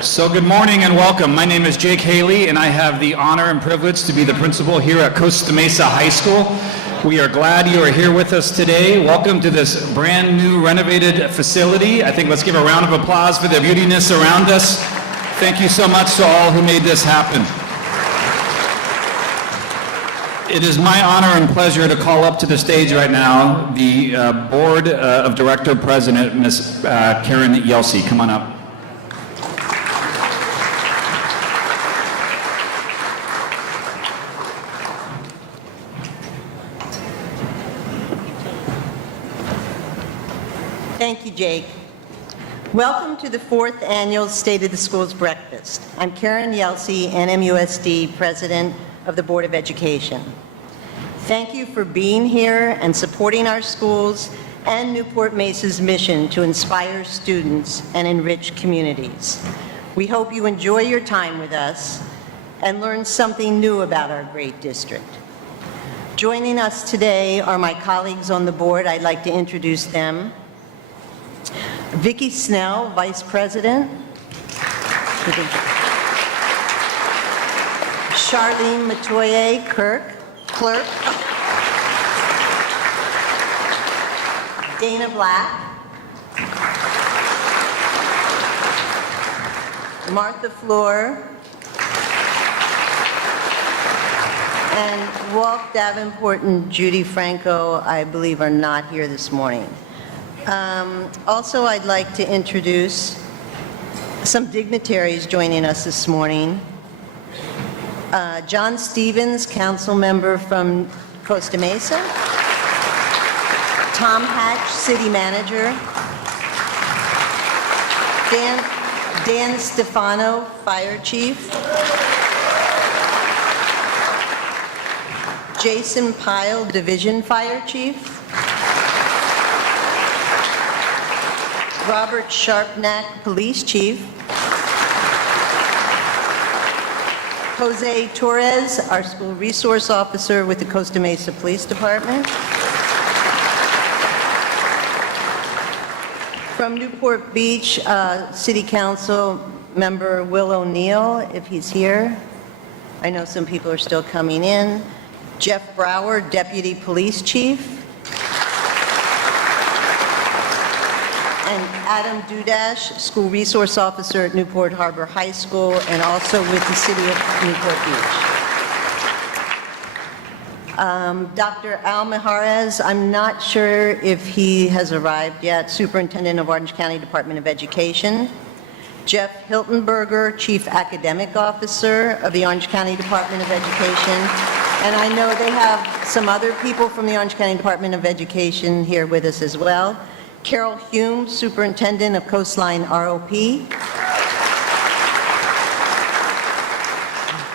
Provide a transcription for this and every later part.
So good morning and welcome. My name is Jake Haley and I have the honor and privilege to be the principal here at Costa Mesa High School. We are glad you are here with us today. Welcome to this brand new renovated facility. I think let's give a round of applause for the beautiness around us. Thank you so much to all who made this happen. It is my honor and pleasure to call up to the stage right now the Board of Director President, Ms. Karen Yelsey. Come on up. Thank you, Jake. Welcome to the 4th Annual State of the Schools Breakfast. I'm Karen Yelsey, N-MUSD President of the Board of Education. Thank you for being here and supporting our schools and Newport-Mesa's mission to inspire students and enrich communities. We hope you enjoy your time with us and learn something new about our great district. Joining us today are my colleagues on the board. I'd like to introduce them. Vicki Snell, Vice President. Charlene Matoye, Clerk. Dana Black. Martha Floor. And Walt Davenport and Judy Franco, I believe, are not here this morning. Also, I'd like to introduce some dignitaries joining us this morning. John Stevens, council member from Costa Mesa. Tom Hatch, city manager. Dan Stefano, fire chief. Jason Pyle, division fire chief. Robert Sharpnack, Police Chief. Jose Torres, our School Resource Officer with the Costa Mesa Police Department. From Newport Beach, City Council member Will O'Neill, if he's here. I know some people are still coming in. Jeff Brower, Deputy Police Chief. And Adam Dudash, School Resource Officer at Newport Harbor High School and also with the City of Newport Beach. Dr. Al Mijares, I'm not sure if he has arrived yet, Superintendent of Orange County Department of Education. Jeff Hiltonberger, Chief Academic Officer of the Orange County Department of Education. And I know they have some other people from the Orange County Department of Education here with us as well. Carol Hume, Superintendent of Coastline ROP.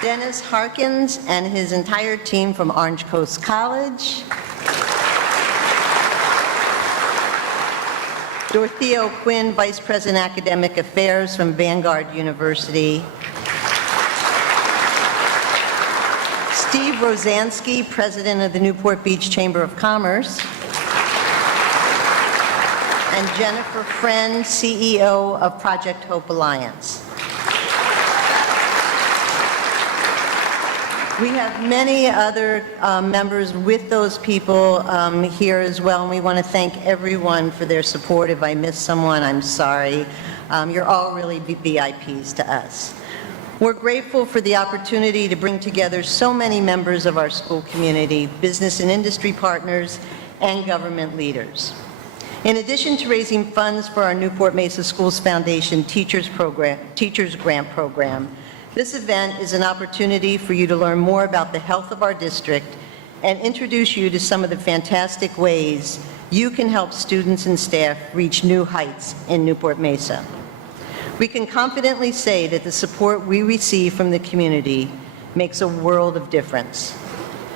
Dennis Harkins and his entire team from Orange Coast College. Dorothea O'Quinn, Vice President Academic Affairs from Vanguard University. Steve Rosansky, President of the Newport Beach Chamber of Commerce. And Jennifer Friend, CEO of Project Hope Alliance. We have many other members with those people here as well, and we want to thank everyone for their support. If I missed someone, I'm sorry. You're all really VIPs to us. We're grateful for the opportunity to bring together so many members of our school community, business and industry partners, and government leaders. In addition to raising funds for our Newport-Mesa Schools Foundation Teachers Grant Program, this event is an opportunity for you to learn more about the health of our district and introduce you to some of the fantastic ways you can help students and staff reach new heights in Newport-Mesa. We can confidently say that the support we receive from the community makes a world of difference.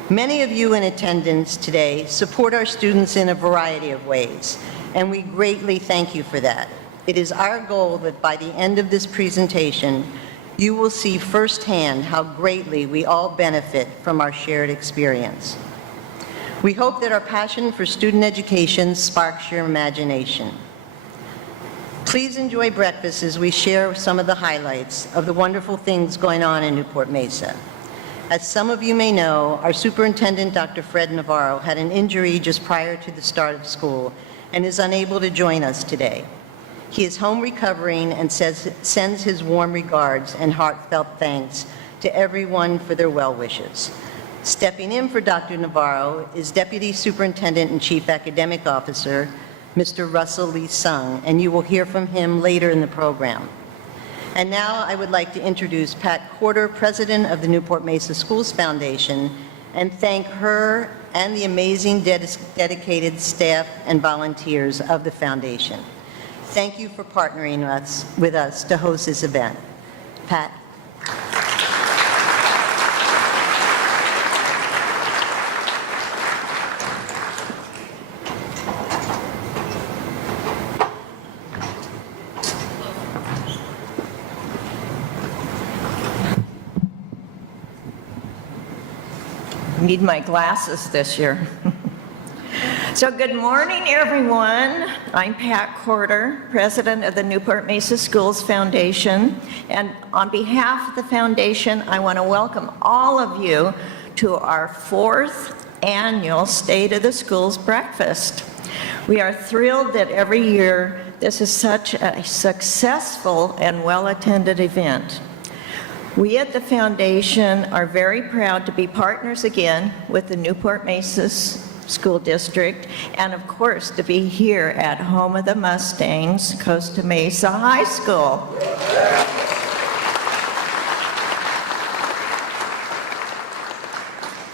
Many of you in attendance today support our students in a variety of ways, and we greatly thank you for that. It is our goal that by the end of this presentation, you will see firsthand how greatly we all benefit from our shared experience. We hope that our passion for student education sparks your imagination. Please enjoy breakfast as we share some of the highlights of the wonderful things going on in Newport Mesa. As some of you may know, our superintendent, Dr. Fred Navarro, had an injury just prior to the start of school and is unable to join us today. He is home recovering and sends his warm regards and heartfelt thanks to everyone for their well wishes. Stepping in for Dr. Navarro is Deputy Superintendent and Chief Academic Officer, Mr. Russell Lee Sung, and you will hear from him later in the program. And now I would like to introduce Pat Corder, President of the Newport-Mesa Schools Foundation, and thank her and the amazing dedicated staff and volunteers of the foundation. Thank you for partnering with us to host this event. Pat. Need my glasses this year. So good morning, everyone. I'm Pat Corder, President of the Newport-Mesa Schools Foundation. And on behalf of the foundation, I want to welcome all of you to our 4th annual State of the Schools breakfast. We are thrilled that every year this is such a successful and well-attended event. We at the foundation are very proud to be partners again with the Newport-Mesa School District, and of course to be here at home of the Mustangs, Costa Mesa High School.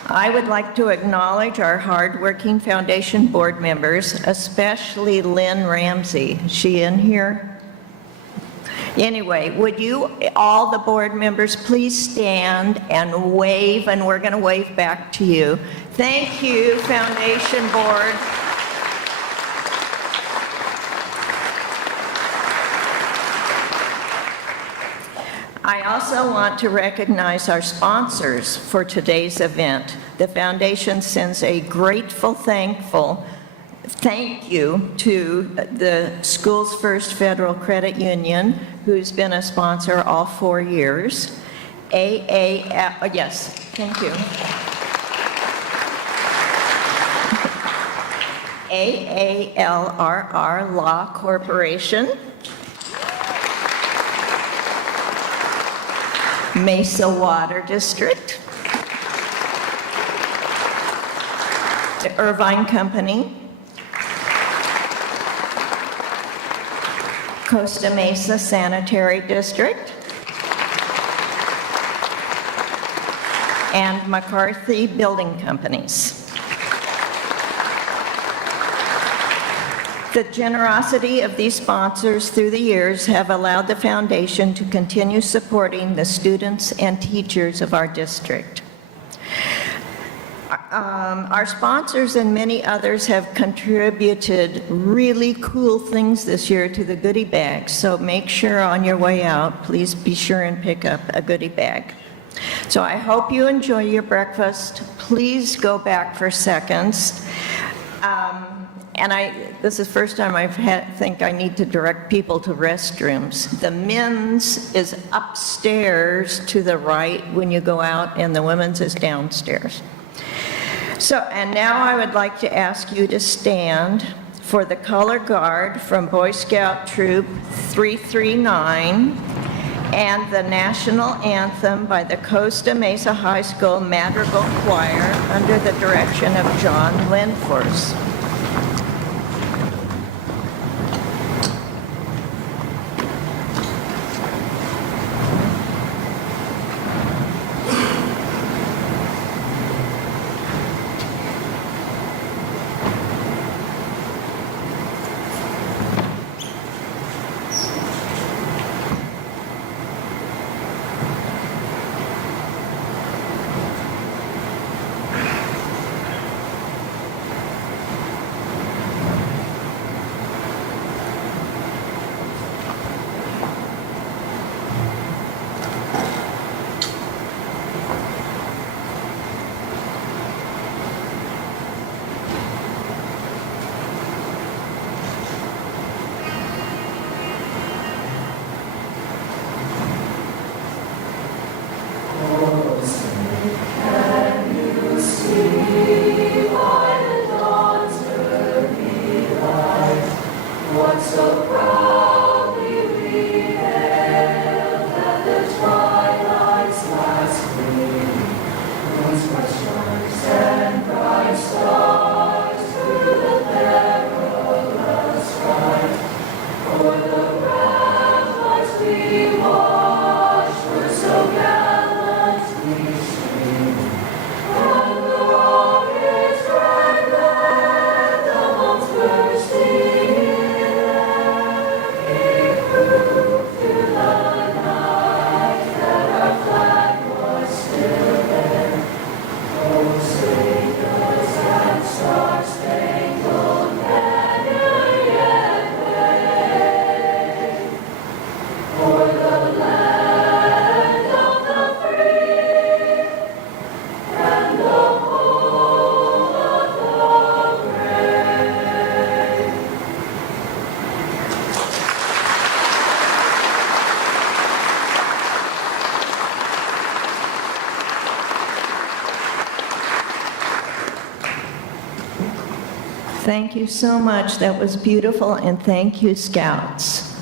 I would like to acknowledge our hardworking foundation board members, especially Lynn Ramsey. Is she in here? Anyway, would you, all the board members, please stand and wave, and we're going to wave back to you. Thank you, Foundation Board. I also want to recognize our sponsors for today's event. The foundation sends a grateful, thank you to the Schools First Federal Credit Union, who's been a sponsor all 4 years. Yes, thank you. AALRR Law Corporation, Mesa Water District, the Irvine Company, Costa Mesa Sanitary District, and McCarthy Building Companies. The generosity of these sponsors through the years have allowed the foundation to continue supporting the students and teachers of our district. Our sponsors and many others have contributed really cool things this year to the goodie bag, so make sure on your way out, please be sure and pick up a goodie bag. So I hope you enjoy your breakfast. Please go back for seconds. This is the first time think I need to direct people to restrooms. The men's is upstairs to the right when you go out, and the women's is downstairs. So, and now I would like to ask you to stand for the color guard from Boy Scout Troop 339 and the national anthem by the Costa Mesa High School Madrigal Choir under the direction of John Lindfors. Thank you so much. That was beautiful, and thank you, Scouts.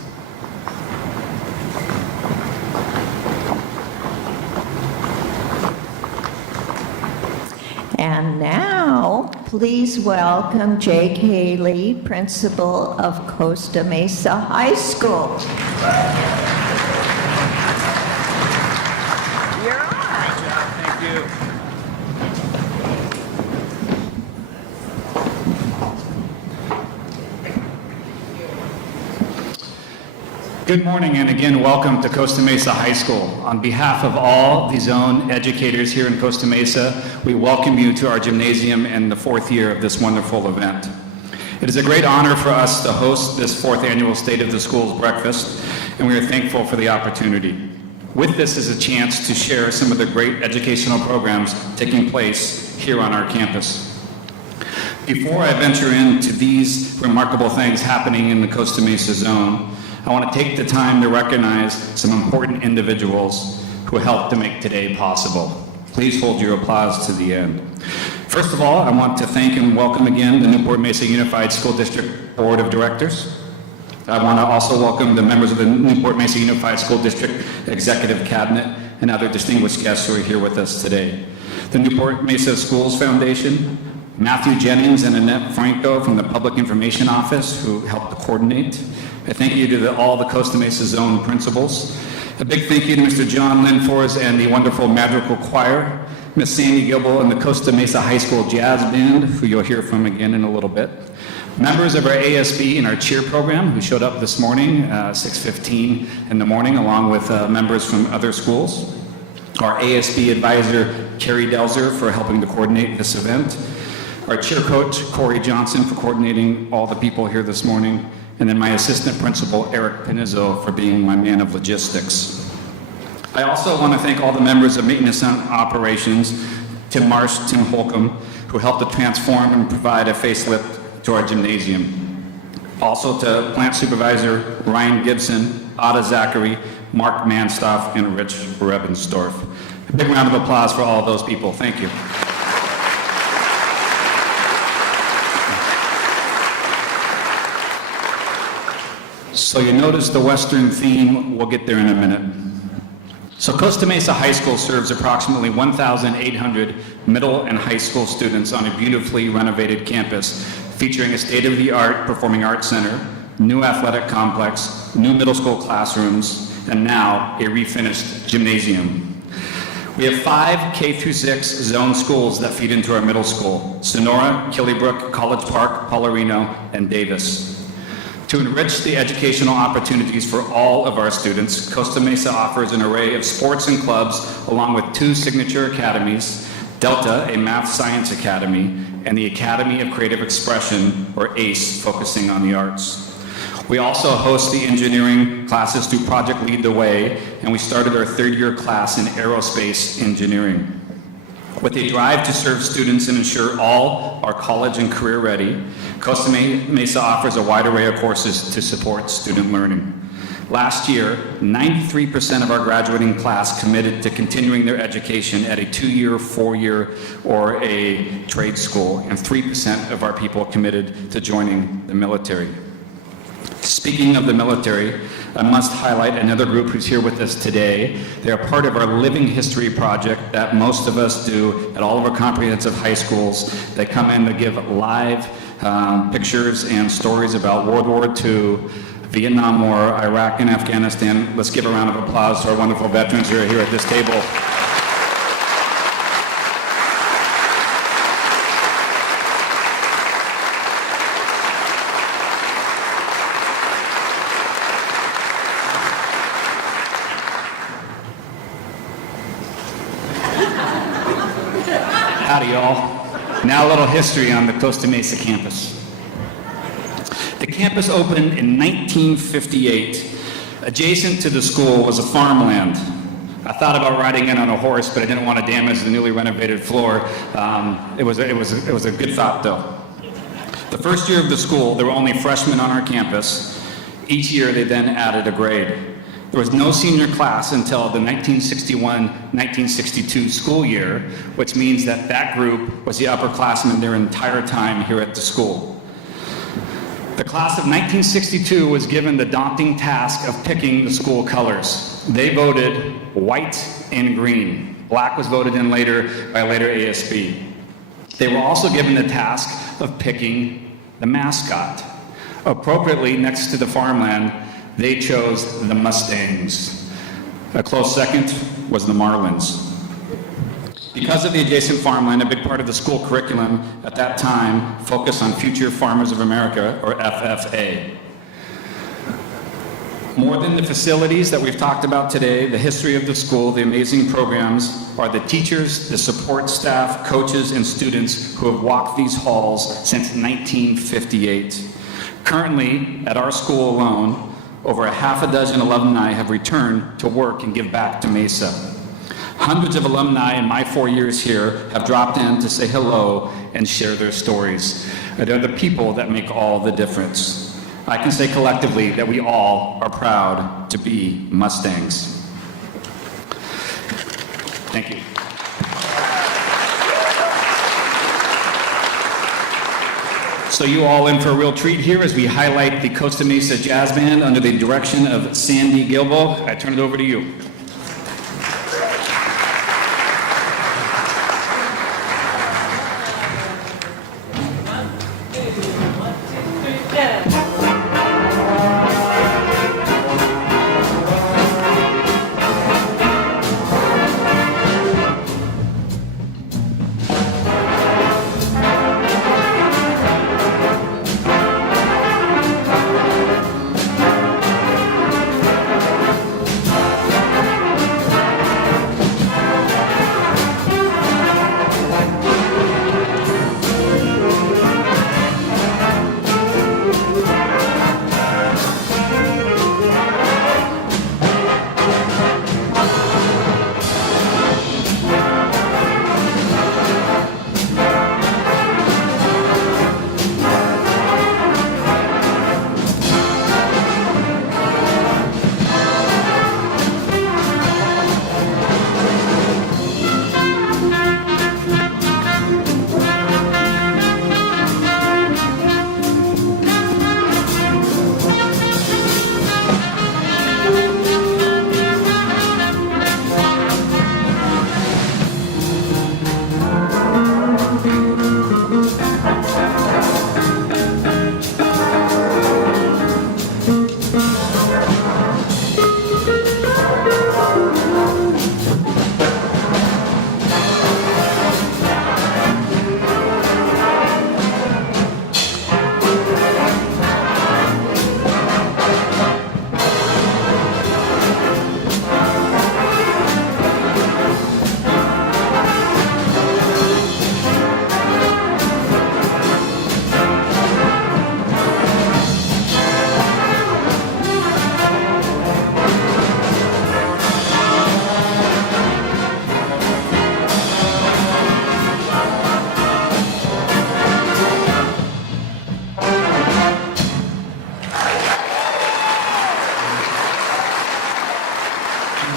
And now, please welcome Jake Haley, Principal of Costa Mesa High School. You're on. Thank you. Good morning, and again, welcome to Costa Mesa High School. On behalf of all the zone educators here in Costa Mesa, we welcome you to our gymnasium in the fourth year of this wonderful event. It is a great honor for us to host this fourth annual State of the Schools breakfast, and we are thankful for the opportunity. With this is a chance to share some of the great educational programs taking place here on our campus. Before I venture into these remarkable things happening in the Costa Mesa zone, I want to take the time to recognize some important individuals who helped to make today possible. Please hold your applause to the end. First of all, I want to thank and welcome again the Newport-Mesa Unified School District Board of Directors. I want to also welcome the members of the Newport-Mesa Unified School District Executive Cabinet and other distinguished guests who are here with us today. The Newport-Mesa Schools Foundation, Matthew Jennings and Annette Franco from the Public Information Office who helped to coordinate. A thank you to all the Costa Mesa Zone principals. A big thank you to Mr. John Linfors and the wonderful Madrigal Choir, Miss Sandy Gilble and the Costa Mesa High School Jazz Band, who you'll hear from again in a little bit. Members of our ASB and our cheer program who showed up this morning, 6:15 in the morning, along with members from other schools. Our ASB advisor, Carrie Delzer, for helping to coordinate this event. Our cheer coach, Corey Johnson, for coordinating all the people here this morning. And then my assistant principal, Eric Pinizzo, for being my man of logistics. I also want to thank all the members of Maintenance and Operations, Tim Marsh, Tim Holcomb, who helped to transform and provide a facelift to our gymnasium. Also to Plant Supervisor Ryan Gibson, Ada Zachary, Mark Manstoff, and Rich Rebensdorf. A big round of applause for all those people. Thank you. So you notice the Western theme, we'll get there in a minute. So Costa Mesa High School serves approximately 1,800 middle and high school students on a beautifully renovated campus, featuring a state-of-the-art performing arts center, new athletic complex, new middle school classrooms, and now a refinished gymnasium. We have 5 K-6 zone schools that feed into our middle school: Sonora, Killybrook, College Park, Paularino, and Davis. To enrich the educational opportunities for all of our students, Costa Mesa offers an array of sports and clubs along with 2 signature academies, Delta, a math science academy, and the Academy of Creative Expression, or ACE, focusing on the arts. We also host the engineering classes through Project Lead the Way, and we started our 3rd-year class in aerospace engineering. With a drive to serve students and ensure all are college and career ready, Costa Mesa offers a wide array of courses to support student learning. Last year, 93% of our graduating class committed to continuing their education at a 2-year, 4-year, or a trade school, and 3% of our people committed to joining the military. Speaking of the military, I must highlight another group who's here with us today. They are part of our Living History project that most of us do at all of our comprehensive high schools. They come in to give live pictures and stories about World War II, Vietnam War, Iraq, and Afghanistan. Let's give a round of applause to our wonderful veterans who are here at this table. Howdy, y'all. Now a little history on the Costa Mesa campus. The campus opened in 1958. Adjacent to the school was a farmland. I thought about riding in on a horse, but I didn't want to damage the newly renovated floor. It was a good thought, though. The first year of the school, there were only freshmen on our campus. Each year, they then added a grade. There was no senior class until the 1961-1962 school year, which means that that group was the upperclassmen their entire time here at the school. The class of 1962 was given the daunting task of picking the school colors. They voted white and green. Black was voted in later by later ASB. They were also given the task of picking the mascot. Appropriately, next to the farmland, they chose the Mustangs. A close second was the Marlins. Because of the adjacent farmland, a big part of the school curriculum at that time focused on Future Farmers of America, or FFA. More than the facilities that we've talked about today, the history of the school, the amazing programs, are the teachers, the support staff, coaches, and students who have walked these halls since 1958. Currently, at our school alone, over a half a dozen alumni have returned to work and give back to Mesa. Hundreds of alumni in my 4 years here have dropped in to say hello and share their stories. They're the people that make all the difference. I can say collectively that we all are proud to be Mustangs. Thank you. So you all in for a real treat here as we highlight the Costa Mesa Jazz Band under the direction of Sandy Gilbo. I turn it over to you.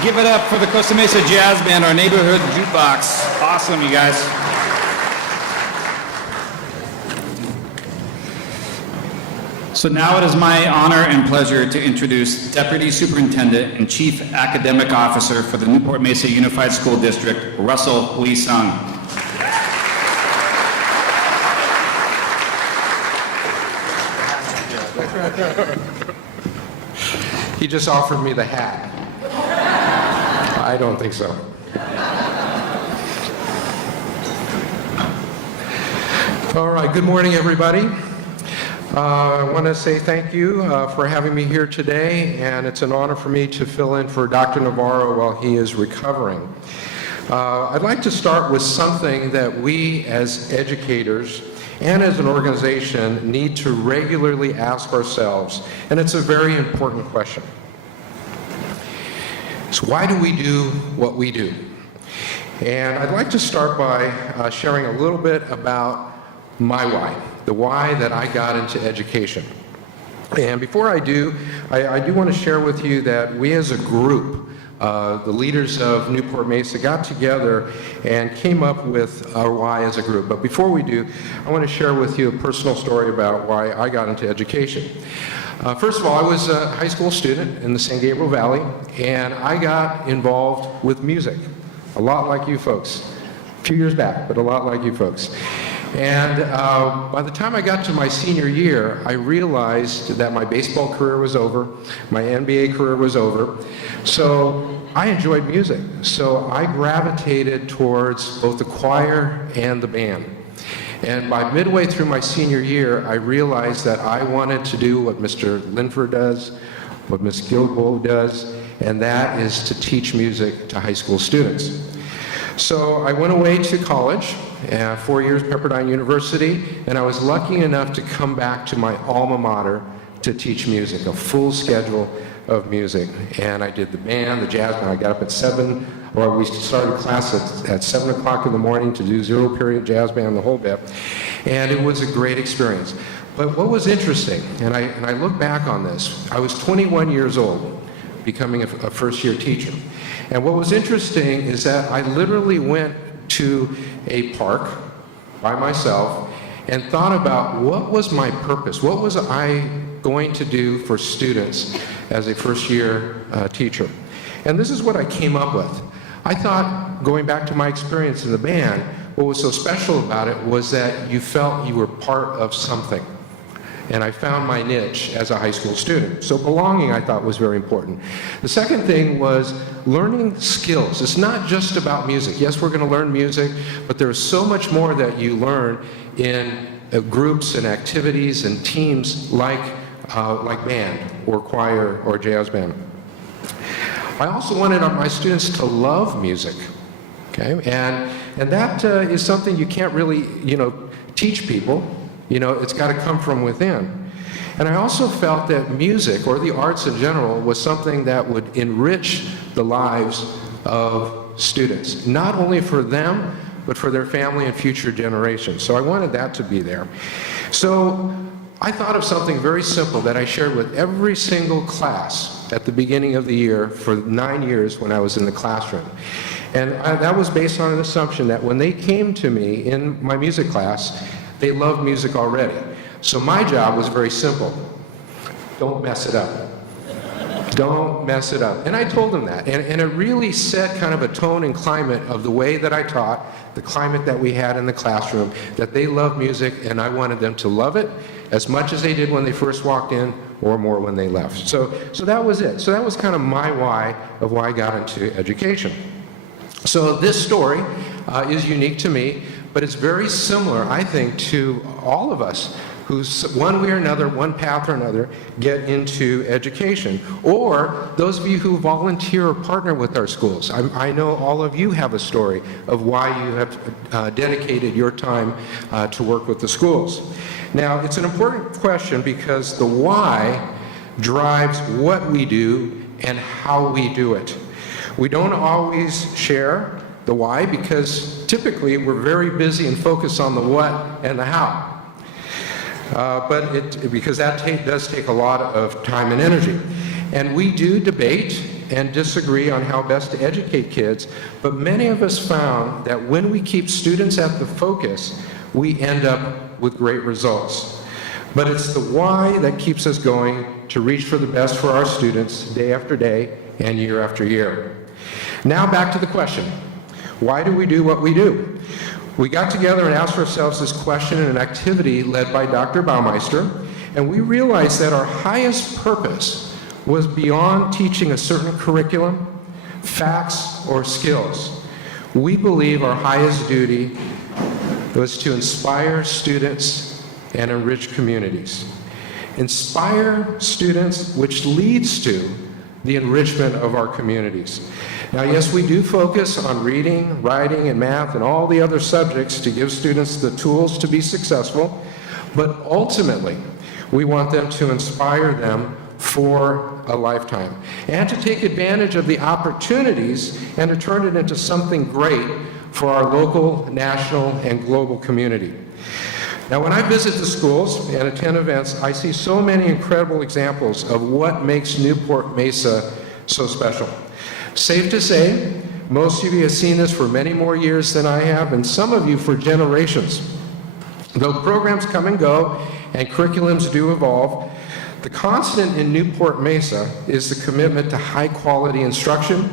Give it up for the Costa Mesa Jazz Band, our neighborhood jukebox. Awesome, you guys. So now it is my honor and pleasure to introduce Deputy Superintendent and Chief Academic Officer for the Newport-Mesa Unified School District, Russell Lee-Sung. He just offered me the hat. I don't think so. All right, good morning, everybody. I want to say thank you for having me here today, and it's an honor for me to fill in for Dr. Navarro while he is recovering. I'd like to start with something that we as educators and as an organization need to regularly ask ourselves, and it's a very important question. So why do we do what we do? And I'd like to start by sharing a little bit about my why, the why that I got into education. And before I do, I do want to share with you that we as a group the leaders of Newport-Mesa got together and came up with our why as a group. But before we do, I want to share with you a personal story about why I got into education. First of all, I was a high school student in the San Gabriel Valley, and I got involved with music, a lot like you folks. A few years back, but a lot like you folks. And by the time I got to my senior year, I realized that my baseball career was over, my NBA career was over, so I enjoyed music. So I gravitated towards both the choir and the band. And by midway through my senior year, I realized that I wanted to do what Mr. Linford does, what Ms. Gilbo does, and that is to teach music to high school students. So I went away to college, 4 years Pepperdine University, and I was lucky enough to come back to my alma mater to teach music, a full schedule of music. And I did the band, the jazz band. I got up at 7, or we started class at 7 o'clock in the morning to do 0 period jazz band, the whole bit. And it was a great experience. But what was interesting, and I look back on this, I was 21 years old, becoming a first-year teacher. And what was interesting is that I literally went to a park by myself and thought about what was my purpose, what was I going to do for students as a first-year teacher. And this is what I came up with. I thought, going back to my experience in the band, what was so special about it was that you felt you were part of something. And I found my niche as a high school student. So belonging, I thought, was very important. The second thing was learning skills. It's not just about music. Yes, we're going to learn music, but there's so much more that you learn in groups and activities and teams like band or choir or jazz band. I also wanted my students to love music, okay? And that is something you can't really, teach people. It's got to come from within. And I also felt that music, or the arts in general, was something that would enrich the lives of students, not only for them, but for their family and future generations. So I wanted that to be there. So I thought of something very simple that I shared with every single class at the beginning of the year for 9 years when I was in the classroom. And that was based on an assumption that when they came to me in my music class, they loved music already. So my job was very simple. Don't mess it up. Don't mess it up. And I told them that. And it really set kind of a tone and climate of the way that I taught, the climate that we had in the classroom, that they loved music, and I wanted them to love it as much as they did when they first walked in, or more when they left. So that was it. So that was kind of my why of why I got into education. So this story is unique to me, but it's very similar, I think, to all of us who, one way or another, one path or another, get into education. Or those of you who volunteer or partner with our schools. I know all of you have a story of why you have dedicated your time to work with the schools. Now, it's an important question because the why drives what we do and how we do it. We don't always share the why because typically we're very busy and focused on the what and the how. Because that does take a lot of time and energy. And we do debate and disagree on how best to educate kids, but many of us found that when we keep students at the focus, we end up with great results. But it's the why that keeps us going to reach for the best for our students day after day and year after year. Now back to the question. Why do we do what we do? We got together and asked ourselves this question in an activity led by Dr. Baumeister, and we realized that our highest purpose was beyond teaching a certain curriculum, facts, or skills. We believe our highest duty was to inspire students and enrich communities. Inspire students, which leads to the enrichment of our communities. Now, yes, we do focus on reading, writing, and math, and all the other subjects to give students the tools to be successful, but ultimately, we want them to inspire them for a lifetime, and to take advantage of the opportunities and to turn it into something great for our local, national, and global community. Now, when I visit the schools and attend events, I see so many incredible examples of what makes Newport-Mesa so special. Safe to say, most of you have seen this for many more years than I have, and some of you for generations. Though programs come and go and curriculums do evolve, the constant in Newport-Mesa is the commitment to high-quality instruction,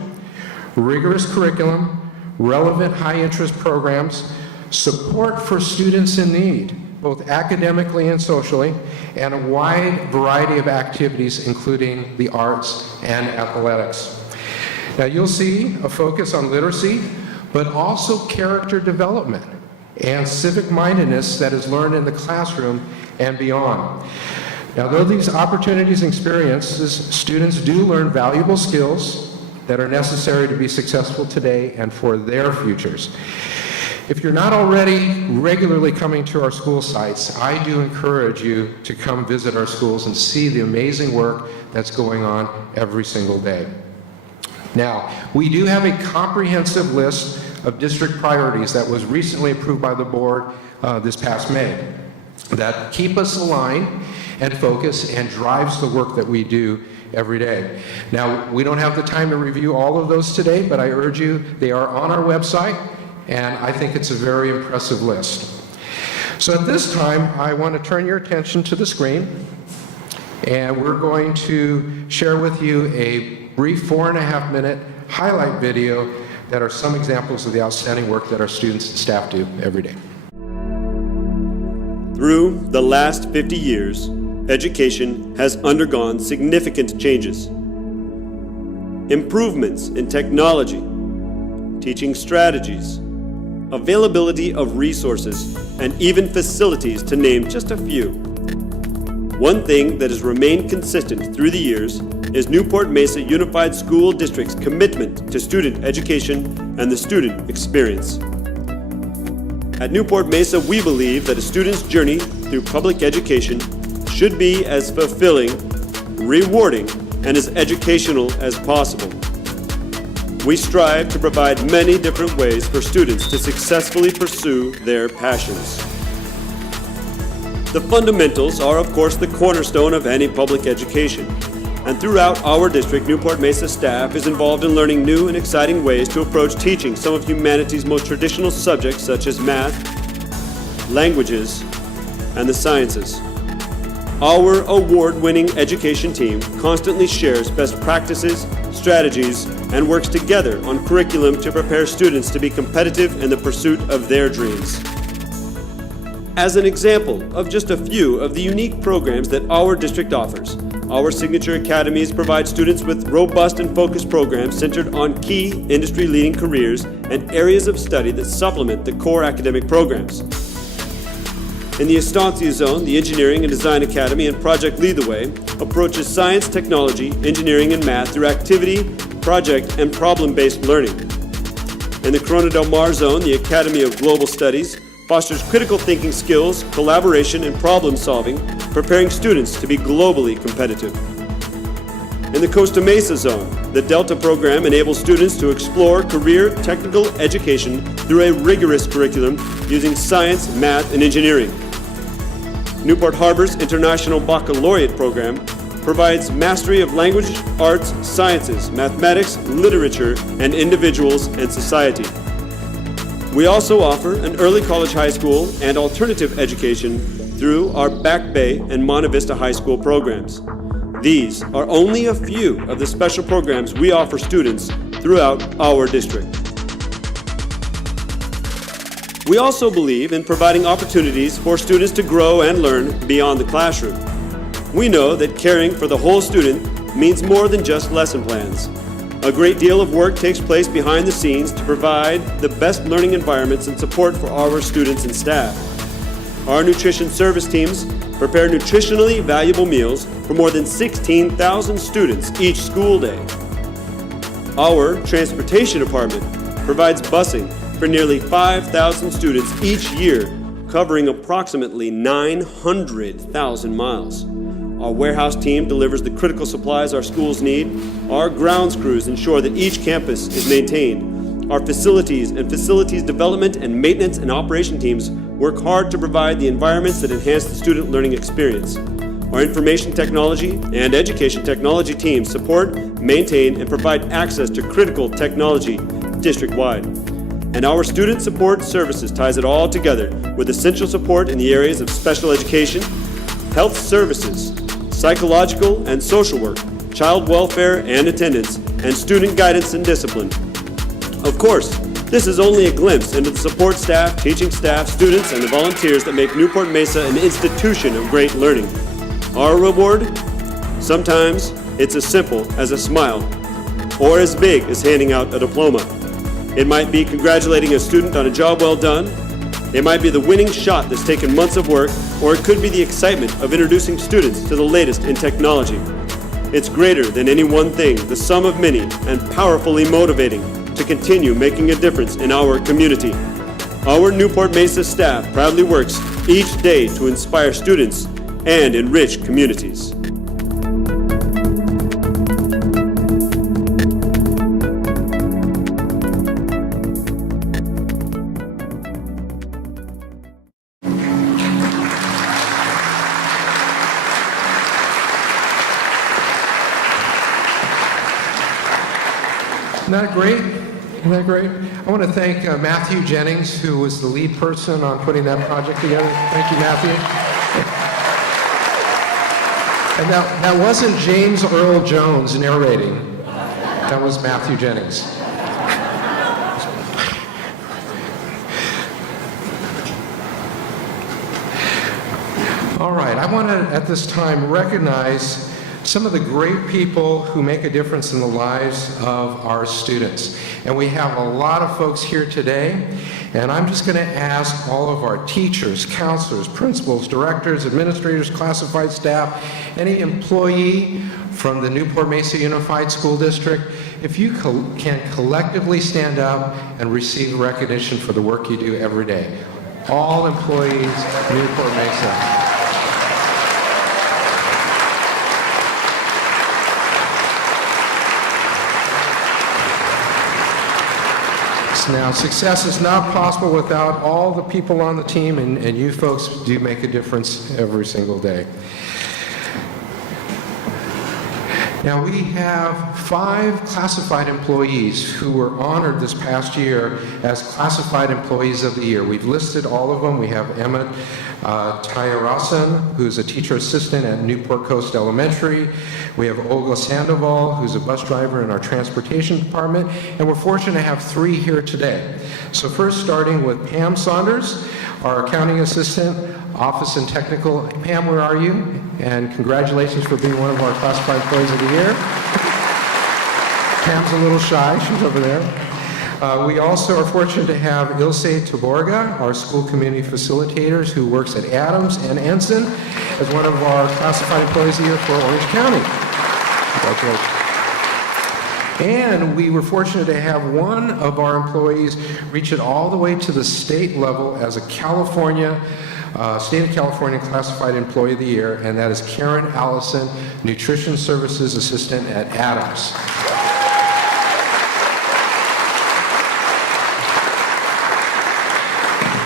rigorous curriculum, relevant high-interest programs, support for students in need, both academically and socially, and a wide variety of activities, including the arts and athletics. Now, you'll see a focus on literacy, but also character development and civic-mindedness that is learned in the classroom and beyond. Now, though these opportunities and experiences, students do learn valuable skills that are necessary to be successful today and for their futures. If you're not already regularly coming to our school sites, I do encourage you to come visit our schools and see the amazing work that's going on every single day. Now, we do have a comprehensive list of district priorities that was recently approved by the board this past May that keep us aligned and focused and drives the work that we do every day. Now, we don't have the time to review all of those today, but I urge you, they are on our website, and I think it's a very impressive list. So at this time, I want to turn your attention to the screen, and we're going to share with you a brief 4.5-minute highlight video that are some examples of the outstanding work that our students and staff do every day. Through the last 50 years, education has undergone significant changes. Improvements in technology, teaching strategies, availability of resources, and even facilities, to name just a few. One thing that has remained consistent through the years is Newport-Mesa Unified School District's commitment to student education and the student experience. At Newport-Mesa, we believe that a student's journey through public education should be as fulfilling, rewarding, and as educational as possible. We strive to provide many different ways for students to successfully pursue their passions. The fundamentals are, of course, the cornerstone of any public education. And throughout our district, Newport-Mesa staff is involved in learning new and exciting ways to approach teaching some of humanity's most traditional subjects, such as math, languages, and the sciences. Our award-winning education team constantly shares best practices, strategies, and works together on curriculum to prepare students to be competitive in the pursuit of their dreams. As an example of just a few of the unique programs that our district offers, our signature academies provide students with robust and focused programs centered on key industry-leading careers and areas of study that supplement the core academic programs. In the Estancia Zone, the Engineering and Design Academy and Project Lead the Way approaches science, technology, engineering, and math through activity, project, and problem-based learning. In the Corona del Mar Zone, the Academy of Global Studies fosters critical thinking skills, collaboration, and problem solving, preparing students to be globally competitive. In the Costa Mesa Zone, the Delta program enables students to explore career technical education through a rigorous curriculum using science, math, and engineering. Newport Harbor's International Baccalaureate program provides mastery of language, arts, sciences, mathematics, literature, and individuals and society. We also offer an early college high school and alternative education through our Back Bay and Monte Vista High School programs. These are only a few of the special programs we offer students throughout our district. We also believe in providing opportunities for students to grow and learn beyond the classroom. We know that caring for the whole student means more than just lesson plans. A great deal of work takes place behind the scenes to provide the best learning environments and support for our students and staff. Our nutrition service teams prepare nutritionally valuable meals for more than 16,000 students each school day. Our transportation department provides busing for nearly 5,000 students each year, covering approximately 900,000 miles. Our warehouse team delivers the critical supplies our schools need. Our grounds crews ensure that each campus is maintained. Our facilities and facilities development and maintenance and operation teams work hard to provide the environments that enhance the student learning experience. Our information technology and education technology teams support maintain, and provide access to critical technology district-wide. And our Student Support Services ties it all together with essential support in the areas of special education, health services, psychological and social work, child welfare and attendance, and student guidance and discipline. Of course, this is only a glimpse into the support staff, teaching staff, students, and the volunteers that make Newport-Mesa an institution of great learning. Our reward? Sometimes it's as simple as a smile, or as big as handing out a diploma. It might be congratulating a student on a job well done. It might be the winning shot that's taken months of work, or it could be the excitement of introducing students to the latest in technology. It's greater than any one thing, the sum of many, and powerfully motivating to continue making a difference in our community. Our Newport-Mesa staff proudly works each day to inspire students and enrich communities. Isn't that great? Isn't that great? I want to thank Matthew Jennings, who was the lead person on putting that project together. Thank you, Matthew. And that wasn't James Earl Jones narrating. That was Matthew Jennings. All right, I want to, at this time, recognize some of the great people who make a difference in the lives of our students. And we have a lot of folks here today, and I'm just going to ask all of our teachers, counselors, principals, directors, administrators, classified staff, any employee from the Newport-Mesa Unified School District, if you can collectively stand up and receive recognition for the work you do every day. All employees of Newport-Mesa. Now, success is not possible without all the people on the team, and you folks do make a difference every single day. Now, we have 5 classified employees who were honored this past year as Classified Employees of the Year. We've listed all of them. We have Emma Tayarasan, who's a teacher assistant at Newport Coast Elementary. We have Olga Sandoval, who's a bus driver in our transportation department. And we're fortunate to have 3 here today. So first, starting with Pam Saunders, our accounting assistant, office and technical. Pam, where are you? And congratulations for being one of our Classified Employees of the Year. Pam's a little shy. She's over there. We also are fortunate to have Ilse Taborga, our school community facilitators, who works at Adams and Ensign, as one of our Classified Employees of the Year for Orange County. Congratulations. And we were fortunate to have one of our employees reach it all the way to the state level as a State of California Classified Employee of the Year, and that is Karen Allison, Nutrition Services Assistant at Adams.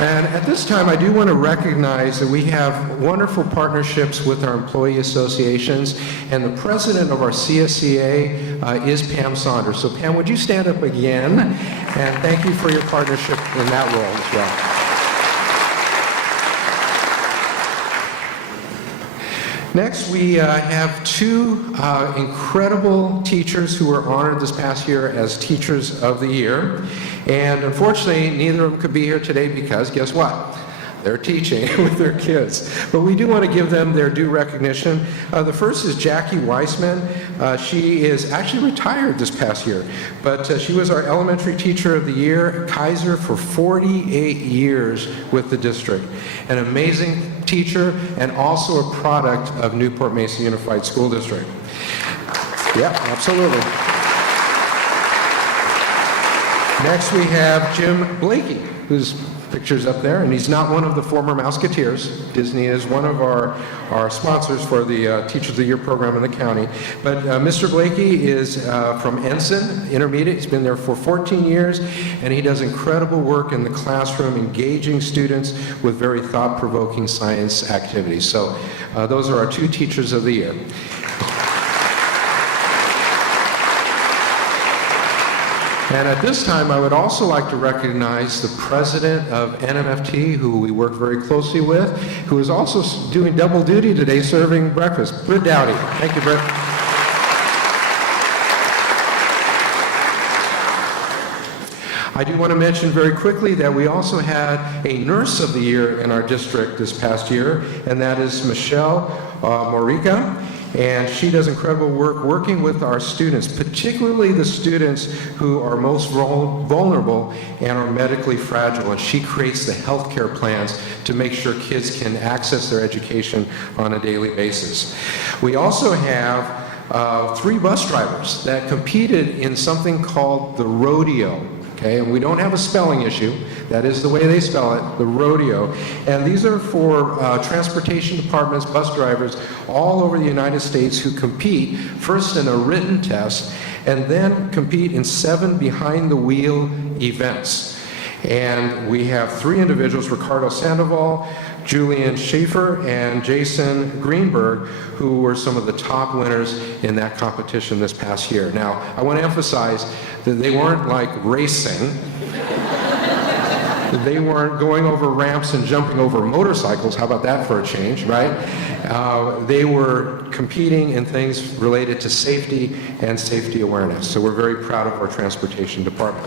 And at this time, I do want to recognize that we have wonderful partnerships with our employee associations, and the president of our CSCA is Pam Saunders. So Pam, would you stand up again? And thank you for your partnership in that role as well. Next, we have 2 incredible teachers who were honored this past year as Teachers of the Year. And unfortunately, neither of them could be here today because, guess what? They're teaching with their kids. But we do want to give them their due recognition. The first is Jackie Weissman. She is actually retired this past year, but she was our Elementary Teacher of the Year at Kaiser for 48 years with the district. An amazing teacher and also a product of Newport-Mesa Unified School District. Yeah, absolutely. Next we have Jim Blakey, whose picture's up there, and he's not one of the former Mouseketeers. Disney is one of our sponsors for the Teacher of the Year program in the county. But Mr. Blakey is from Ensign Intermediate. He's been there for 14 years, and he does incredible work in the classroom, engaging students with very thought-provoking science activities. So those are our 2 Teachers of the Year. And at this time, I would also like to recognize the president of NMFT, who we work very closely with, who is also doing double duty today, serving breakfast. Britt Dowdy. Thank you, Britt. I do want to mention very quickly that we also had a Nurse of the Year in our district this past year, and that is Michelle Morica. And she does incredible work working with our students, particularly the students who are most vulnerable and are medically fragile. And she creates the healthcare plans to make sure kids can access their education on a daily basis. We also have 3 bus drivers that competed in something called the rodeo. Okay, and we don't have a spelling issue. That is the way they spell it, the rodeo. And these are for transportation departments, bus drivers all over the United States who compete first in a written test and then compete in 7 behind-the-wheel events. And we have 3 individuals, Ricardo Sandoval, Julian Schaefer, and Jason Greenberg, who were some of the top winners in that competition this past year. Now, I want to emphasize that they weren't like racing. They weren't going over ramps and jumping over motorcycles. How about that for a change, right? They were competing in things related to safety and safety awareness. So we're very proud of our transportation department.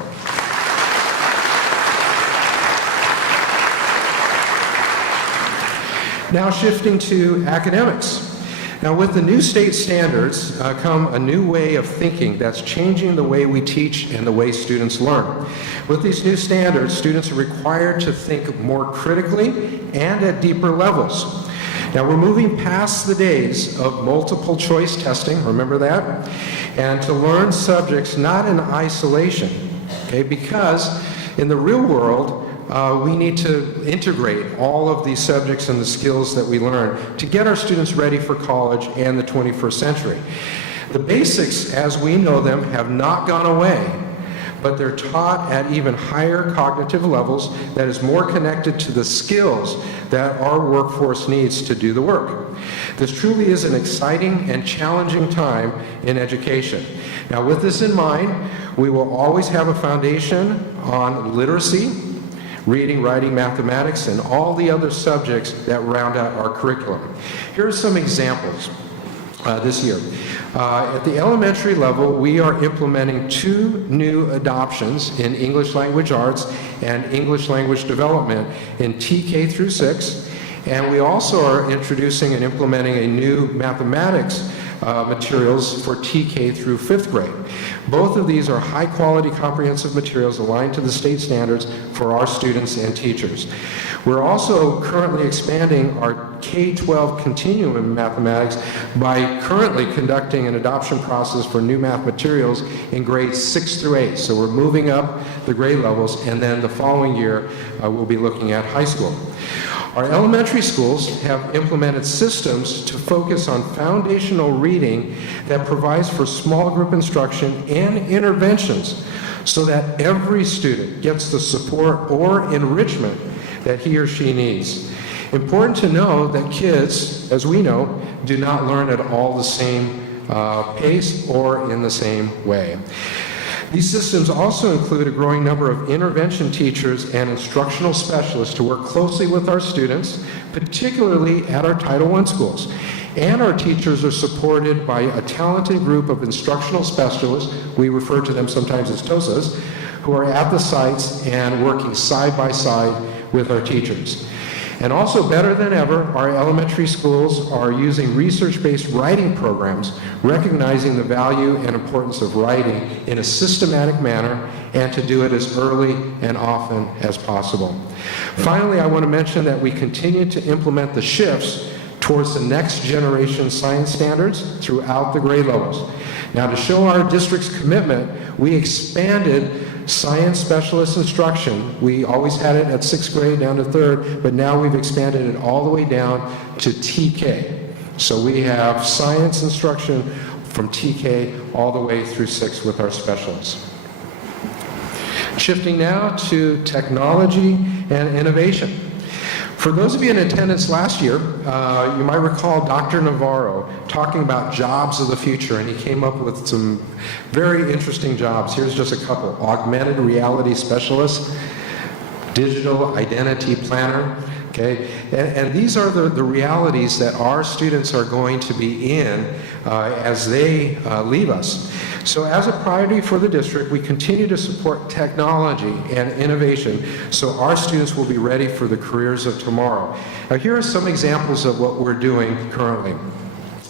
Now shifting to academics. Now with the new state standards come a new way of thinking that's changing the way we teach and the way students learn. With these new standards, students are required to think more critically and at deeper levels. Now we're moving past the days of multiple choice testing, remember that? And to learn subjects not in isolation, okay? Because in the real world, we need to integrate all of these subjects and the skills that we learn to get our students ready for college and the 21st century. The basics, as we know them, have not gone away, but they're taught at even higher cognitive levels that is more connected to the skills that our workforce needs to do the work. This truly is an exciting and challenging time in education. Now, with this in mind, we will always have a foundation on literacy, reading, writing, mathematics, and all the other subjects that round out our curriculum. Here are some examples this year. At the elementary level, we are implementing 2 new adoptions in English language arts and English language development in TK through 6, and we also are introducing and implementing a new mathematics materials for TK through 5th grade. Both of these are high-quality comprehensive materials aligned to the state standards for our students and teachers. We're also currently expanding our K-12 continuum in mathematics by currently conducting an adoption process for new math materials in grades 6 through 8. So we're moving up the grade levels, and then the following year we'll be looking at high school. Our elementary schools have implemented systems to focus on foundational reading that provides for small group instruction and interventions so that every student gets the support or enrichment that he or she needs. Important to know that kids, as we know, do not learn at all the same pace or in the same way. These systems also include a growing number of intervention teachers and instructional specialists to work closely with our students, particularly at our Title I schools. And our teachers are supported by a talented group of instructional specialists, we refer to them sometimes as TOSAs, who are at the sites and working side by side with our teachers. And also, better than ever, our elementary schools are using research-based writing programs, recognizing the value and importance of writing in a systematic manner and to do it as early and often as possible. Finally, I want to mention that we continue to implement the shifts towards the next generation science standards throughout the grade levels. Now, to show our district's commitment, we expanded science specialist instruction. We always had it at 6th grade down to 3rd, but now we've expanded it all the way down to TK. So we have science instruction from TK all the way through 6th with our specialists. Shifting now to technology and innovation. For those of you in attendance last year, you might recall Dr. Navarro talking about jobs of the future, and he came up with some very interesting jobs. Here's just a couple: augmented reality specialist, digital identity planner. Okay, and these are the realities that our students are going to be in as they leave us. So as a priority for the district, we continue to support technology and innovation so our students will be ready for the careers of tomorrow. Now, here are some examples of what we're doing currently.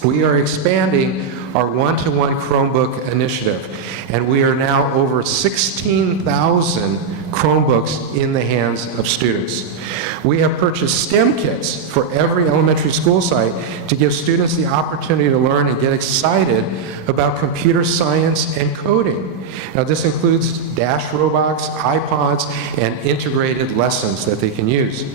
We are expanding our one-to-one Chromebook initiative, and we are now over 16,000 Chromebooks in the hands of students. We have purchased STEM kits for every elementary school site to give students the opportunity to learn and get excited about computer science and coding. Now, this includes Dash robots, iPods, and integrated lessons that they can use.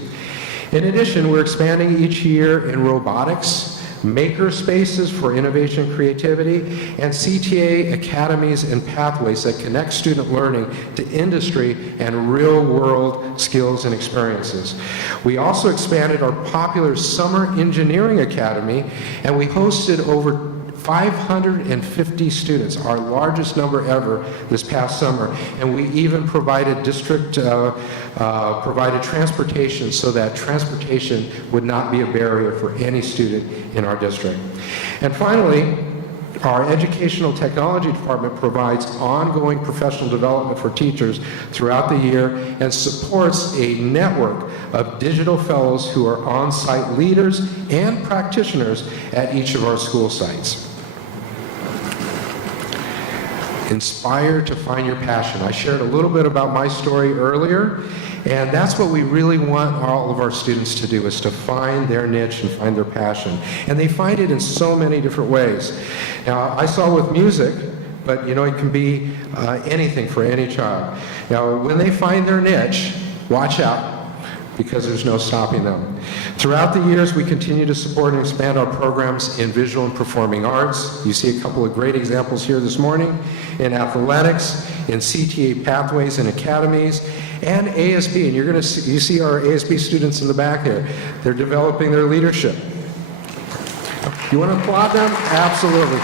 In addition, we're expanding each year in robotics, maker spaces for innovation and creativity, and CTA academies and pathways that connect student learning to industry and real-world skills and experiences. We also expanded our popular Summer Engineering Academy, and we hosted over 550 students, our largest number ever this past summer, and we even provided provided transportation so that transportation would not be a barrier for any student in our district. And finally, our Educational Technology Department provides ongoing professional development for teachers throughout the year and supports a network of digital fellows who are on-site leaders and practitioners at each of our school sites. Inspire to find your passion. I shared a little bit about my story earlier, and that's what we really want all of our students to do, is to find their niche and find their passion. And they find it in so many different ways. Now, I saw with music, but you know, it can be anything for any child. Now, when they find their niche, watch out, because there's no stopping them. Throughout the years, we continue to support and expand our programs in visual and performing arts. You see a couple of great examples here this morning, in athletics, in CTA pathways and academies, and ASB. And you see our ASB students in the back there. They're developing their leadership. You want to applaud them? Absolutely.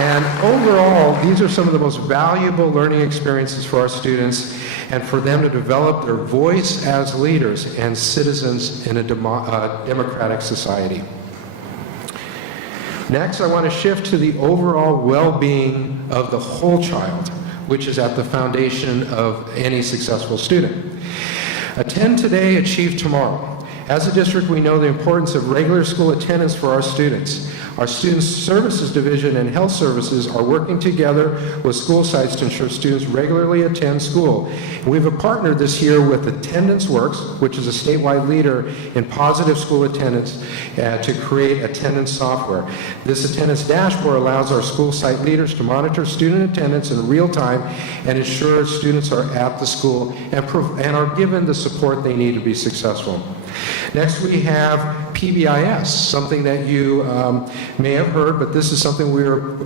And overall, these are some of the most valuable learning experiences for our students, and for them to develop their voice as leaders and citizens in a democratic society. Next, I want to shift to the overall well-being of the whole child, which is at the foundation of any successful student. Attend today, achieve tomorrow. As a district, we know the importance of regular school attendance for our students. Our Student Services Division and Health Services are working together with school sites to ensure students regularly attend school. We have partnered this year with Attendance Works, which is a statewide leader in positive school attendance, to create attendance software. This attendance dashboard allows our school site leaders to monitor student attendance in real time and ensure students are at the school and are given the support they need to be successful. Next, we have PBIS, something that you may have heard, but this is something we're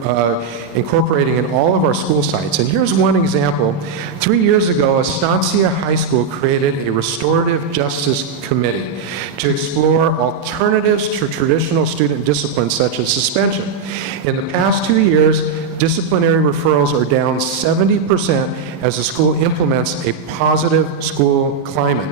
incorporating in all of our school sites. And here's one example. 3 years ago, Estancia High School created a restorative justice committee to explore alternatives to traditional student discipline, such as suspension. In the past 2 years, disciplinary referrals are down 70% as the school implements a positive school climate.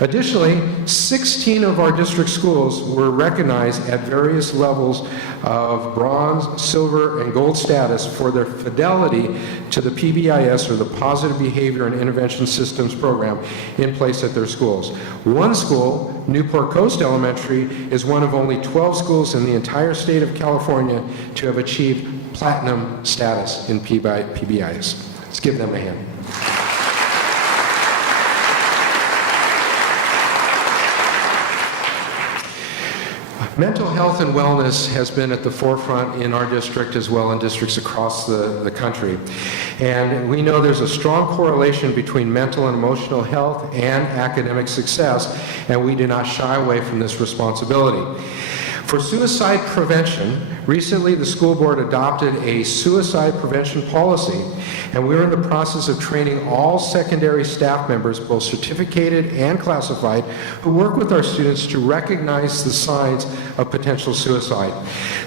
Additionally, 16 of our district schools were recognized at various levels of bronze, silver, and gold status for their fidelity to the PBIS, or the Positive Behavior and Intervention Systems program, in place at their schools. One school, Newport-Mesa Elementary, is one of only 12 schools in the entire state of California to have achieved platinum status in PBIS. Let's give them a hand. Mental health and wellness has been at the forefront in our district as well in districts across the country. And we know there's a strong correlation between mental and emotional health and academic success, and we do not shy away from this responsibility. For suicide prevention, Recently, the school board adopted a suicide prevention policy, and we're in the process of training all secondary staff members, both certificated and classified, who work with our students to recognize the signs of potential suicide.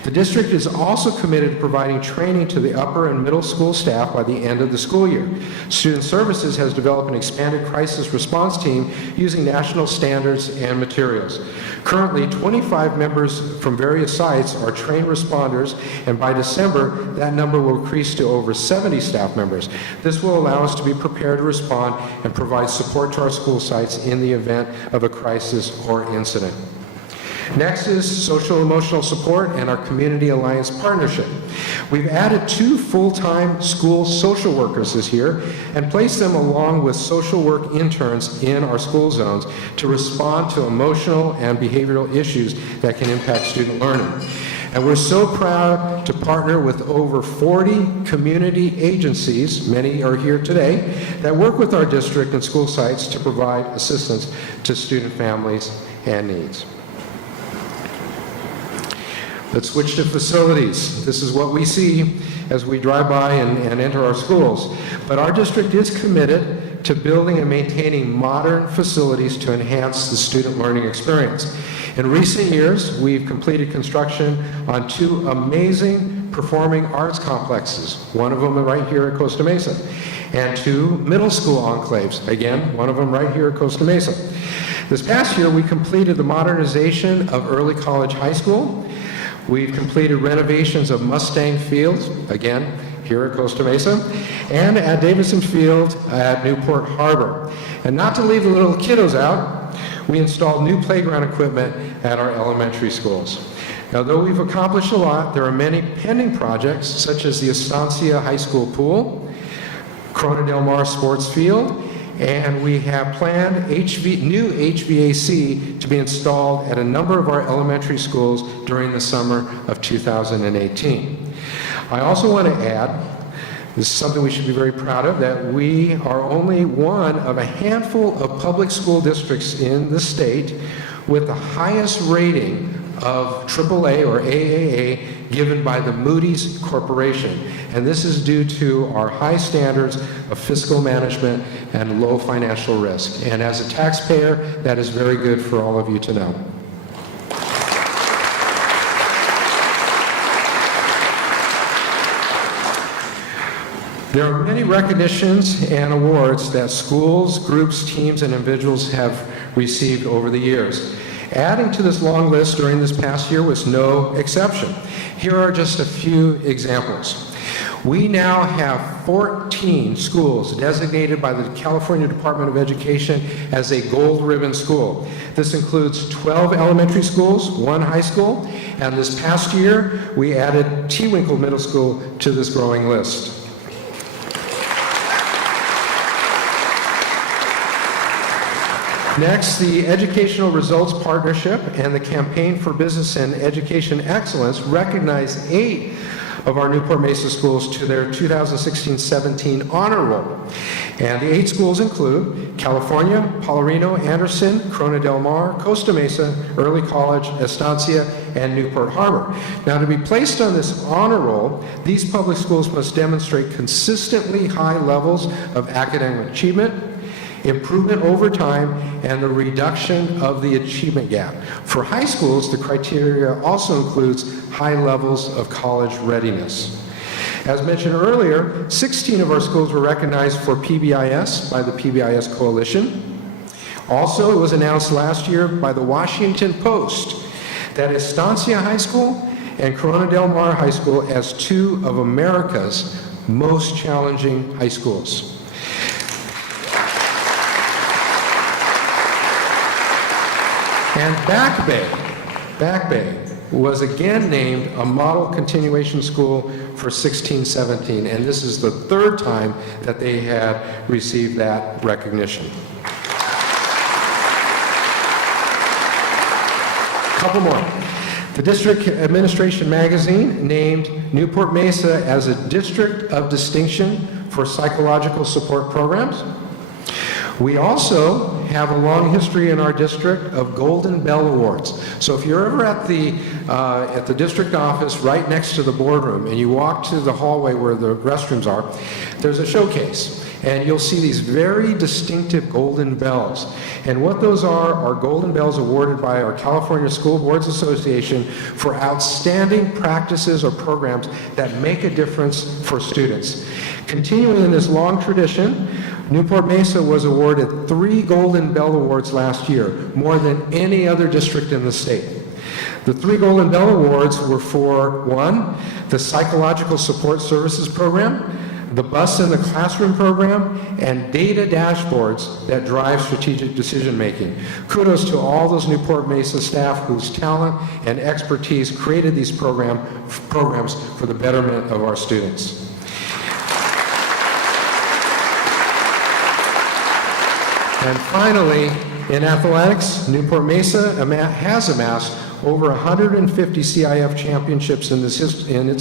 The district is also committed to providing training to the upper and middle school staff by the end of the school year. Student Services has developed an expanded crisis response team using national standards and materials. Currently, 25 members from various sites are trained responders, and by December, that number will increase to over 70 staff members. This will allow us to be prepared to respond and provide support to our school sites in the event of a crisis or incident. Next is social emotional support and our Community Alliance partnership. We've added 2 full-time school social workers this year and placed them along with social work interns in our school zones to respond to emotional and behavioral issues that can impact student learning. And we're so proud to partner with over 40 community agencies, many are here today, that work with our district and school sites to provide assistance to student families and needs. Let's switch to facilities. This is what we see as we drive by and enter our schools. But our district is committed to building and maintaining modern facilities to enhance the student learning experience. In recent years, we've completed construction on 2 amazing performing arts complexes, one of them right here at Costa Mesa, and 2 middle school enclaves, again, one of them right here at Costa Mesa. This past year, we completed the modernization of Early College High School. We've completed renovations of Mustang Field, again, here at Costa Mesa, and at Davidson Field at Newport Harbor. And not to leave the little kiddos out, we installed new playground equipment at our elementary schools. Now, though we've accomplished a lot, there are many pending projects, such as the Estancia High School pool, Corona Del Mar Sports Field, and we have planned new HVAC to be installed at a number of our elementary schools during the summer of 2018. I also want to add, this is something we should be very proud of, that we are only one of a handful of public school districts in the state with the highest rating of AAA or AAA given by the Moody's Corporation. And this is due to our high standards of fiscal management and low financial risk. And as a taxpayer, that is very good for all of you to know. There are many recognitions and awards that schools, groups, teams, and individuals have received over the years. Adding to this long list during this past year was no exception. Here are just a few examples. We now have 14 schools designated by the California Department of Education as a gold ribbon school. This includes 12 elementary schools, 1 high school, and this past year we added Tewinkle Middle School to this growing list. Next, the Educational Results Partnership and the Campaign for Business and Education Excellence recognized 8 of our Newport-Mesa schools to their 2016-17 honor roll. And the 8 schools include California, Paularino, Anderson, Corona Del Mar, Costa Mesa, Early College, Estancia, and Newport Harbor. Now, to be placed on this honor roll, these public schools must demonstrate consistently high levels of academic achievement, improvement over time, and the reduction of the achievement gap. For high schools, the criteria also includes high levels of college readiness. As mentioned earlier, 16 of our schools were recognized for PBIS by the PBIS Coalition. Also, it was announced last year by the Washington Post that Estancia High School and Corona Del Mar High School as 2 of America's most challenging high schools. And Back Bay was again named a model continuation school for 16-17, and this is the 3rd time that they had received that recognition. Couple more. The District Administration Magazine named Newport-Mesa as a District of Distinction for Psychological Support Programs. We also have a long history in our district of Golden Bell Awards. So if you're ever at the district office right next to the boardroom and you walk to the hallway where the restrooms are, there's a showcase. And you'll see these very distinctive golden bells. And what those are golden bells awarded by our California School Boards Association for outstanding practices or programs that make a difference for students. Continuing in this long tradition, Newport-Mesa was awarded 3 Golden Bell Awards last year, more than any other district in the state. The 3 Golden Bell Awards were for, 1, the Psychological Support Services Program, the Bus in the Classroom program, and data dashboards that drive strategic decision-making. Kudos to all those Newport-Mesa staff whose talent and expertise created these programs for the betterment of our students. And finally, in athletics, Newport-Mesa has amassed over 150 CIF championships in its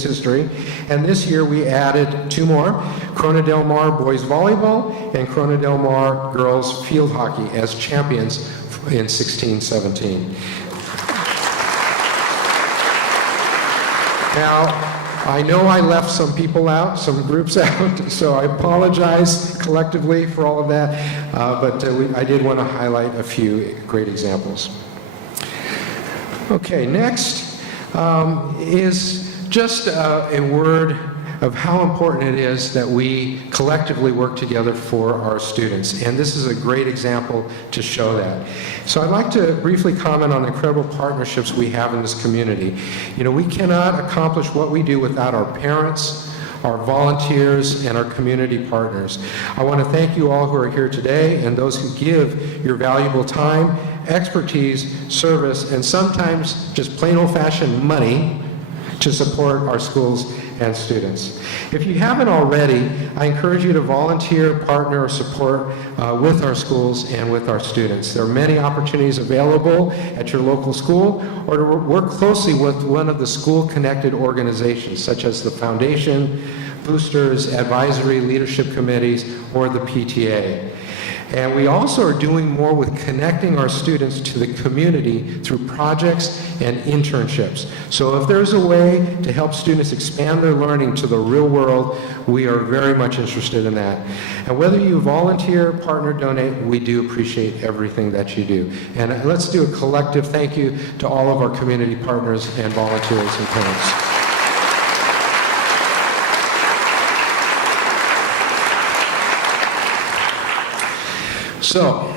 history, and this year we added 2 more, Corona Del Mar boys volleyball and Corona Del Mar girls field hockey as champions in 16-17. Now, I know I left some people out, some groups out, so I apologize collectively for all of that, but I did want to highlight a few great examples. Okay, next is just a word of how important it is that we collectively work together for our students. And this is a great example to show that. So I'd like to briefly comment on the incredible partnerships we have in this community. You know, we cannot accomplish what we do without our parents, our volunteers, and our community partners. I want to thank you all who are here today and those who give your valuable time, expertise, service, and sometimes just plain old-fashioned money to support our schools and students. If you haven't already, I encourage you to volunteer, partner, or support with our schools and with our students. There are many opportunities available at your local school, or to work closely with one of the school-connected organizations, such as the Foundation, Boosters, Advisory, Leadership Committees, or the PTA. And we also are doing more with connecting our students to the community through projects and internships. So if there's a way to help students expand their learning to the real world, we are very much interested in that. And whether you volunteer, partner, donate, we do appreciate everything that you do. And let's do a collective thank you to all of our community partners and volunteers and parents. So,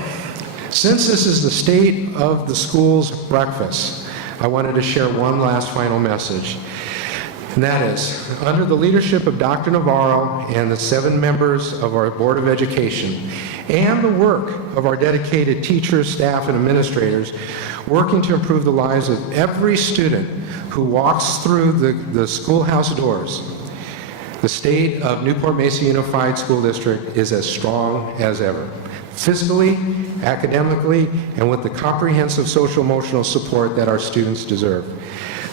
since this is the State of the Schools breakfast, I wanted to share one last final message. And that is, under the leadership of Dr. Navarro and the 7 members of our Board of Education, and the work of our dedicated teachers, staff, and administrators, working to improve the lives of every student who walks through the schoolhouse doors, the state of Newport-Mesa Unified School District is as strong as ever. Fiscally, academically, and with the comprehensive social-emotional support that our students deserve.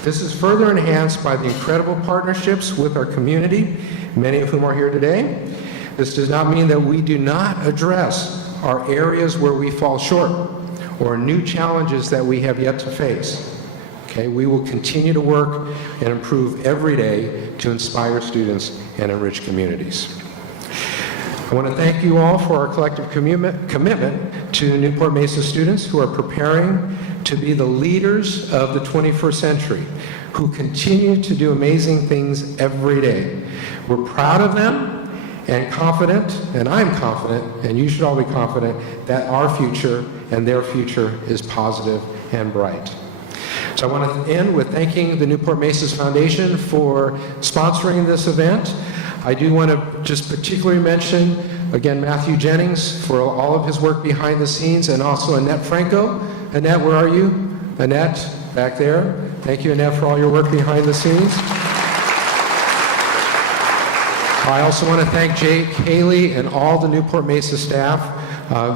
This is further enhanced by the incredible partnerships with our community, many of whom are here today. This does not mean that we do not address our areas where we fall short or new challenges that we have yet to face. Okay, we will continue to work and improve every day to inspire students and enrich communities. I want to thank you all for our collective commitment to Newport-Mesa students who are preparing to be the leaders of the 21st century, who continue to do amazing things every day. We're proud of them and confident, and I'm confident, and you should all be confident, that our future and their future is positive and bright. So I want to end with thanking the Newport-Mesa Foundation for sponsoring this event. I do want to just particularly mention, again, Matthew Jennings for all of his work behind the scenes, and also Annette Franco. Annette, where are you? Annette, back there. Thank you, Annette, for all your work behind the scenes. I also want to thank Jake Haley and all the Newport-Mesa staff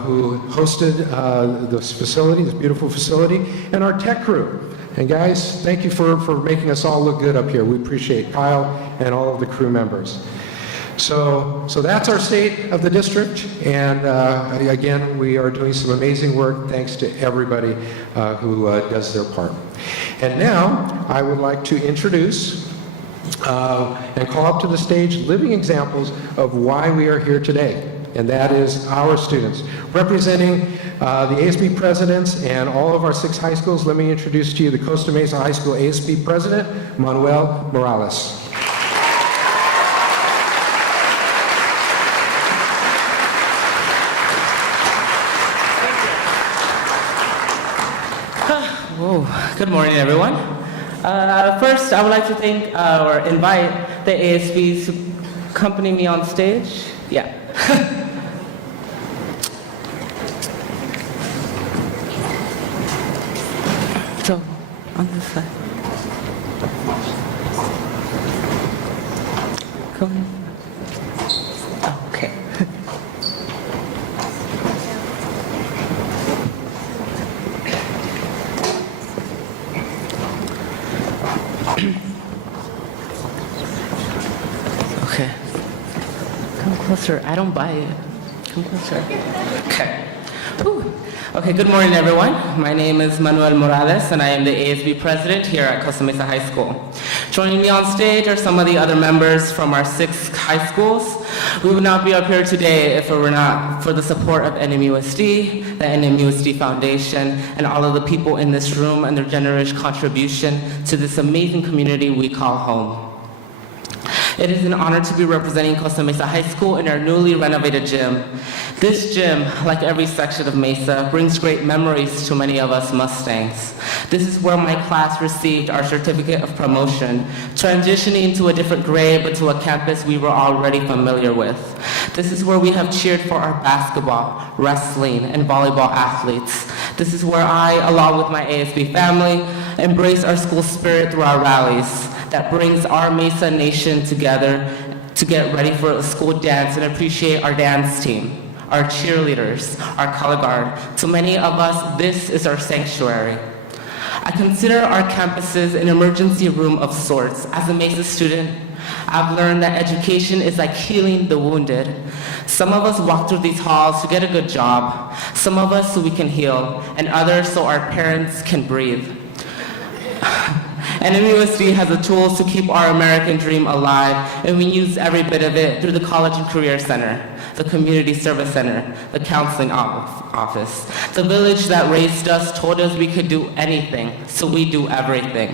who hosted this facility, this beautiful facility, and our tech crew. And guys, thank you for making us all look good up here. We appreciate Kyle and all of the crew members. So that's our state of the district, and again, we are doing some amazing work thanks to everybody who does their part. And now, I would like to introduce and call up to the stage living examples of why we are here today, and that is our students. Representing the ASB presidents and all of our 6 high schools, let me introduce to you the Costa Mesa High School ASB President, Manuel Morales. Whoa. Good morning, everyone. First, I would like to thank or invite the ASBs to accompany me on stage. Yeah. So, on this side. Come on. Okay. Okay. Come closer. I don't buy it. Come closer. Okay. Whew. Okay, good morning, everyone. My name is Manuel Morales, and I am the ASB President here at Costa Mesa High School. Joining me on stage are some of the other members from our 6 high schools. We would not be up here today if it were not for the support of N-MUSD, the N-MUSD Foundation, and all of the people in this room and their generous contribution to this amazing community we call home. It is an honor to be representing Costa Mesa High School in our newly renovated gym. This gym, like every section of Mesa, brings great memories to many of us Mustangs. This is where my class received our certificate of promotion, transitioning to a different grade but to a campus we were already familiar with. This is where we have cheered for our basketball, wrestling, and volleyball athletes. This is where I, along with my ASB family, embrace our school spirit through our rallies that brings our Mesa Nation together to get ready for a school dance and appreciate our dance team, our cheerleaders, our color guard. To many of us, this is our sanctuary. I consider our campuses an emergency room of sorts. As a Mesa student, I've learned that education is like healing the wounded. Some of us walk through these halls to get a good job, some of us so we can heal, and others so our parents can breathe. N-MUSD has the tools to keep our American dream alive, and we use every bit of it through the College and Career Center, the Community Service Center, the Counseling Office. The village that raised us told us we could do anything, so we do everything.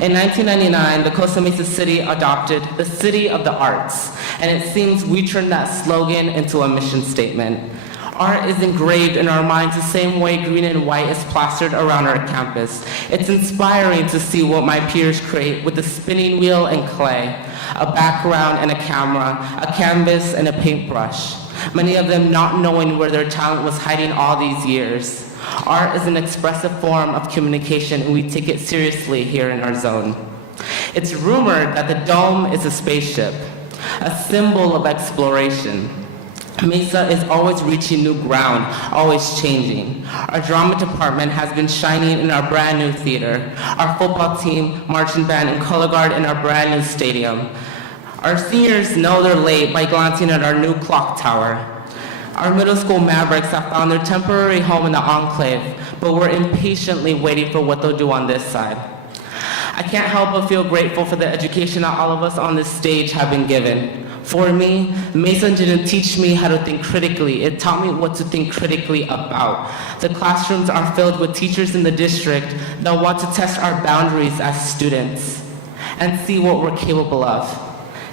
In 1999, the Costa Mesa City adopted the City of the Arts, and it seems we turned that slogan into a mission statement. Art is engraved in our minds the same way green and white is plastered around our campus. It's inspiring to see what my peers create with a spinning wheel and clay, a background and a camera, a canvas and a paintbrush. Many of them not knowing where their talent was hiding all these years. Art is an expressive form of communication, and we take it seriously here in our zone. It's rumored that the dome is a spaceship, a symbol of exploration. Mesa is always reaching new ground, always changing. Our drama department has been shining in our brand new theater, our football team, marching band, and color guard in our brand new stadium. Our seniors know they're late by glancing at our new clock tower. Our middle school Mavericks have found their temporary home in the enclave, but we're impatiently waiting for what they'll do on this side. I can't help but feel grateful for the education that all of us on this stage have been given. For me, Mesa didn't teach me how to think critically. It taught me what to think critically about. The classrooms are filled with teachers in the district that want to test our boundaries as students and see what we're capable of.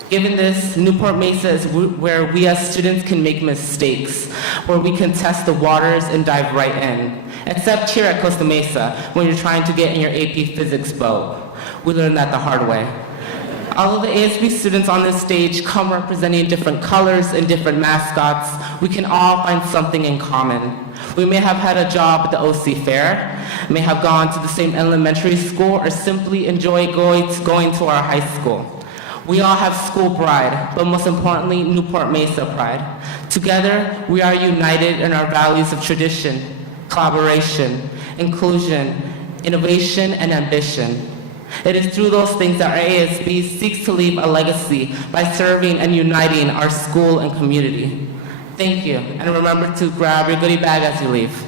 Given this, Newport-Mesa is where we as students can make mistakes, where we can test the waters and dive right in. Except here at Costa Mesa, when you're trying to get in your AP Physics boat. We learned that the hard way. Although the ASB students on this stage come representing different colors and different mascots, we can all find something in common. We may have had a job at the OC Fair, may have gone to the same elementary school, or simply enjoy going to our high school. We all have school pride, but most importantly, Newport-Mesa pride. Together, we are united in our values of tradition, collaboration, inclusion, innovation, and ambition. It is through those things that our ASB seeks to leave a legacy by serving and uniting our school and community. Thank you, and remember to grab your goodie bag as you leave.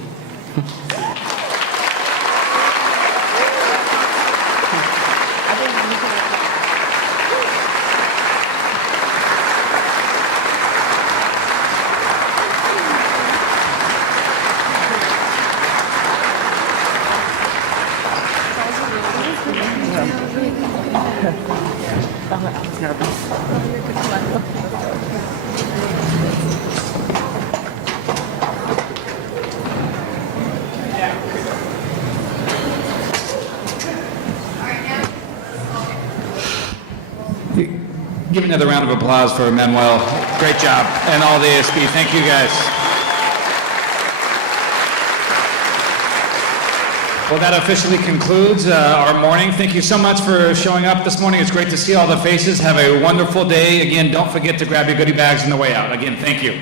Give another round of applause for Manuel. Great job. And all the ASB. Thank you, guys. Well, that officially concludes our morning. Thank you so much for showing up this morning. It's great to see all the faces. Have a wonderful day. Again, don't forget to grab your goodie bags on the way out. Again, thank you.